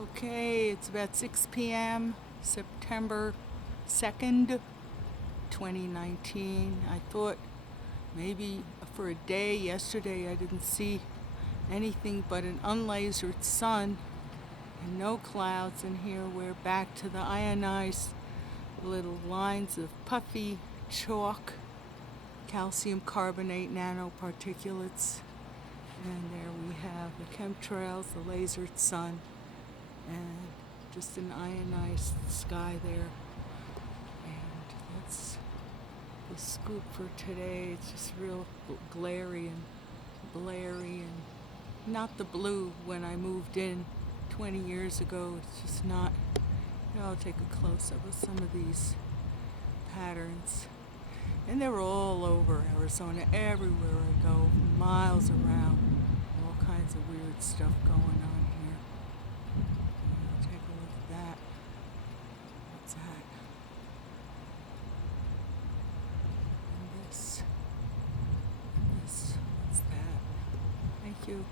Okay, it's about 6 p.m., September 2nd, 2019. I thought maybe for a day yesterday I didn't see anything but an unlasered sun and no clouds in here. We're back to the ionized little lines of puffy chalk, calcium carbonate nanoparticulates. And there we have the chemtrails, the lasered sun, and just an ionized sky there. And that's the scoop for today. It's just real glary and blary and not the blue when I moved in 20 years ago. It's just not. I'll take a close-up of some of these patterns. And they're all over Arizona, everywhere I go, miles around. All kinds of weird stuff going on here. Take a look at that. What's that? And this. What's that? Thank you.